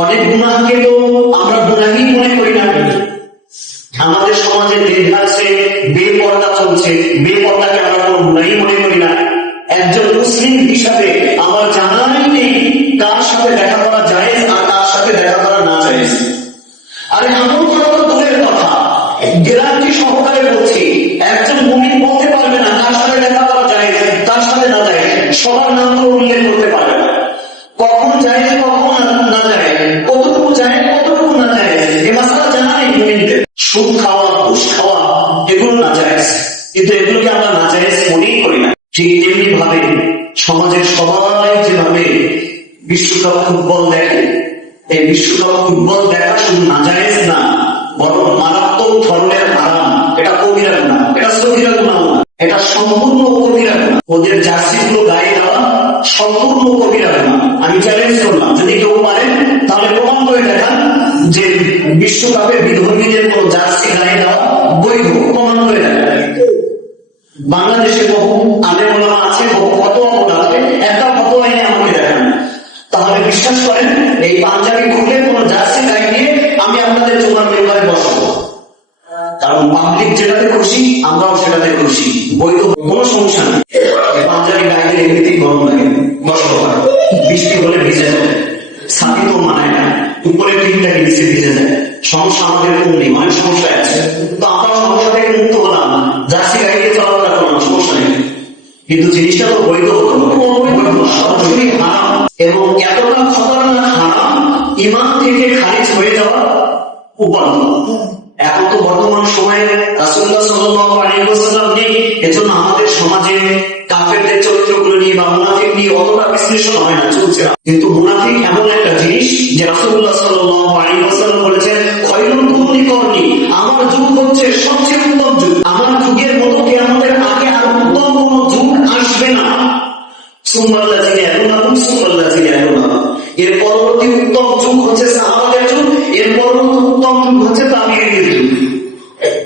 অনেক গুনাহকে তো আমরা গুনাহই মনে করি না। আমাদের সমাজে দেখা আছে বেপর্দা চলছে, বেপর্দাকে আমরা কোনো গুনাহই মনে করি না। একজন মুসলিম হিসাবে আমার জানাই নেই কার সাথে দেখা করা জায়েজ আর কার সাথে দেখা করা না জায়েজ। আরে আমল করা তো দূরের কথা, গ্যারান্টি সহকারে বলছি একজন মুমিন বলতে পারবে না কার সাথে দেখা করা জায়েজ কার সাথে না জায়েজ, সবার নাম তো উল্লেখ করতে পারবে না। কখন জায়েজ কখন না জায়েজ, কতটুকু জায়েজ কতটুকু না জায়েজ, এই মাসআলা জানা নেই মুমিনদের। সুদ খাওয়া, ঘুষ খাওয়া এগুলো না জায়েজ, কিন্তু এগুলোকে আমরা না জায়েজ মনেই করি না। ঠিক তেমনি ভাবে সমাজের সবাই যেভাবে বিশ্বকাপ ফুটবল দেখে, এই বিশ্বকাপ ফুটবল দেখা শুধু না জায়েজ না, বরং মারাত্মক ধরনের হারাম। এটা কবিরা গুনাহ, এটা সগীরা গুনাহ না, এটা সম্পূর্ণ কবিরা গুনাহ। ওদের জার্সি গুলো গায়ে দেওয়া সম্পূর্ণ কবিরা গুনাহ। আমি চ্যালেঞ্জ করলাম, যদি কেউ পারে তাহলে প্রমাণ করে দেখান যে বিশ্বকাপে বিধর্মীদের কোন জার্সি গায়ে দেওয়া বৈধ, প্রমাণ করে দেখান। বাংলাদেশে বহু আলেম ওলামা আছে, বহু ফতোয়া বোর্ড আছে, একটা ফতোয়া এনে আমাকে দেখান। তাহলে বিশ্বাস করেন এই পাঞ্জাবি খুলে কোন জার্সি গায়ে নিয়ে আমি আপনাদের জুমার মেম্বারে বসবো, কারণ পাবলিক যেটাতে খুশি আমরাও সেটাতে খুশি, বৈধ কোনো সমস্যা নেই। পাঞ্জাবি গায়ে দিলে এমনিতেই গরম লাগে, বসবো, বৃষ্টি হলে ভিজে যায়, ছাতি তো মানায় না, উপরে টিনটা নিচে ভিজে যায়, সমস্যা আমাদের কোন নেই, অনেক সমস্যা আছে। তো আমরা সমস্যা থেকে মুক্ত হলাম, জার্সি গায়ে দিয়ে চলাফেরা করলাম, সমস্যা নেই। কিন্তু জিনিসটা তো বৈধ হতো, সরাসরি হারাম, এবং এতটা খতরনাক হারাম ঈমান থেকে খারিজ হয়ে যাওয়া উপায়। এখন তো বর্তমান সময়ে রাসূলুল্লাহ সাল্লাল্লাহু আলাইহি ওয়াসাল্লাম নেই, এজন্য আমাদের সমাজে কাফেরদের চরিত্রগুলো নিয়ে বা মুনাফিক নিয়ে অতটা বিশ্লেষণ হয় না, চলছে না। কিন্তু মুনাফিক এমন একটা জিনিস যে রাসূলুল্লাহ সাল্লাল্লাহু আলাইহি ওয়াসাল্লাম বলেছেন, খয়রুল কুরনি করনি, আমার যুগ হচ্ছে সবচেয়ে উত্তম যুগ, আমার যুগের মতো কিয়ামতের আগে আর উত্তম কোনো যুগ আসবে না। সুন্নাল্লাযিনা ইয়াকুনুন সুন্নাল্লাযিনা ইয়াকুনুন, এর পরবর্তী উত্তম যুগ হচ্ছে সাহাবাদের যুগ, এর পরবর্তী উত্তম যুগ হচ্ছে তাবিঈনদের যুগ।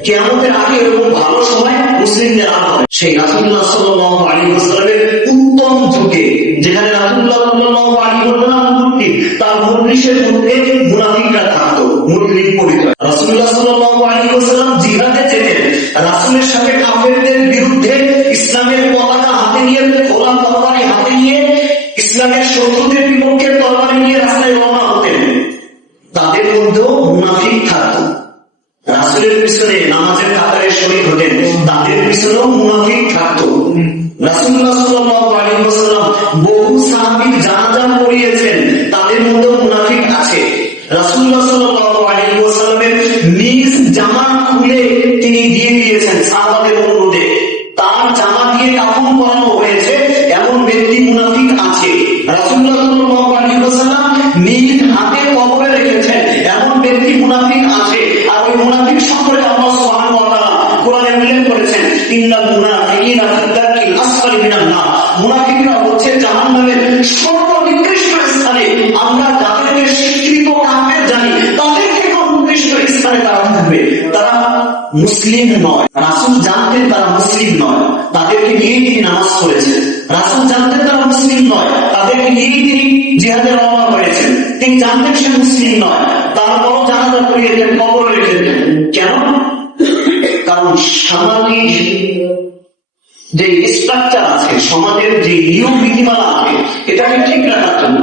কিয়ামতের আগে এরকম ভালো সময় মুসলিমদের আর হবে। সেই রাসূলুল্লাহ সাল্লাল্লাহু আলাইহি ওয়াসাল্লামের উত্তম যুগে, যেখানে রাসূলুল্লাহ সাল্লাল্লাহু আলাইহি ওয়াসাল্লাম মুরতাদ, তার মুখলিসের মধ্যে মুনাফিকরা থাকতো, মুরতাদ পরিচয়। রাসূলুল্লাহ সাল্লাল্লাহু আলাইহি ওয়াসাল্লাম জিহাদে যেতেন, রাসূলের সাথে কাফেরদের বিরুদ্ধে ইসলামের পতাকা হাতে নিয়ে, খোলা তরবারি হাতে নিয়ে, ইসলামের শত্রুদের বিপক্ষে তরবারি নিয়ে রাস্তায় রওনা হতেন। তাদের মধ্যেও মুনাফিক থাকতো। রাসূলের পিছনে নামাজের কাতারে শরীক হতেন, তাদের পিছনেও মুনাফিক থাকতো। রাসূলুল্লাহ সাল্লাল্লাহু আলাইহি ওয়াসাল্লাম বহু সাহাবীর জানাজা পড়িয়েছেন, তাদের মধ্যেও মুনাফিক আছে। রাসূলুল্লাহ সাল্লাল্লাহু আলাইহি ওয়াসাল্লামের নিজ জামা খুলে তিনি দিয়ে দিয়েছেন সাহাবাদের অনুরোধে, তার জামা দিয়ে কাফন করানো হয়েছে, এমন ব্যক্তি মুনাফিক আছে। রাসূলুল্লাহ সাল্লাল্লাহু আলাইহি ওয়াসাল্লাম নিজ হাতে কবরে রেখেছেন, এমন ব্যক্তি মুনাফিক আছে। আর ওই মুনাফিক সম্পর্কে আল্লাহ সুবহানাহু ওয়া তাআলা কোরআনে উল্লেখ করেছেন, ইন্নাল মুনাফিকিনা ফি দারকিল আসফালি মিনান নার, মুনাফিকরা হচ্ছে জাহান্নামের সর্বনিকৃষ্ট স্থানে। আমরা যাদেরকে স্বীকৃত কাফের জানি, তাদের থেকে নিকৃষ্ট স্থানে তারা থাকবে। তারা মুসলিম নয়, রাসূল জানতেন তারা মুসলিম নয়, তাদেরকে নিয়েই তিনি নামাজ পড়েছেন। রাসূল জানতেন তারা মুসলিম নয়, তাদেরকে নিয়েই তিনি জিহাদে রওনা হয়েছেন। তিনি জানতেন সে মুসলিম নয়, তারপরও জানাজা পড়িয়েছেন, কবরে রেখেছেন। কেন? কারণ সামাজিক যে স্ট্রাকচার আছে, সমাজের যে নিয়ম নীতিমালা আছে, এটাকে ঠিক রাখার জন্য।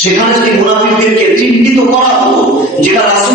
সেখানে যদি মুনাফিকদেরকে চিহ্নিত করা হতো, যেটা রাসূল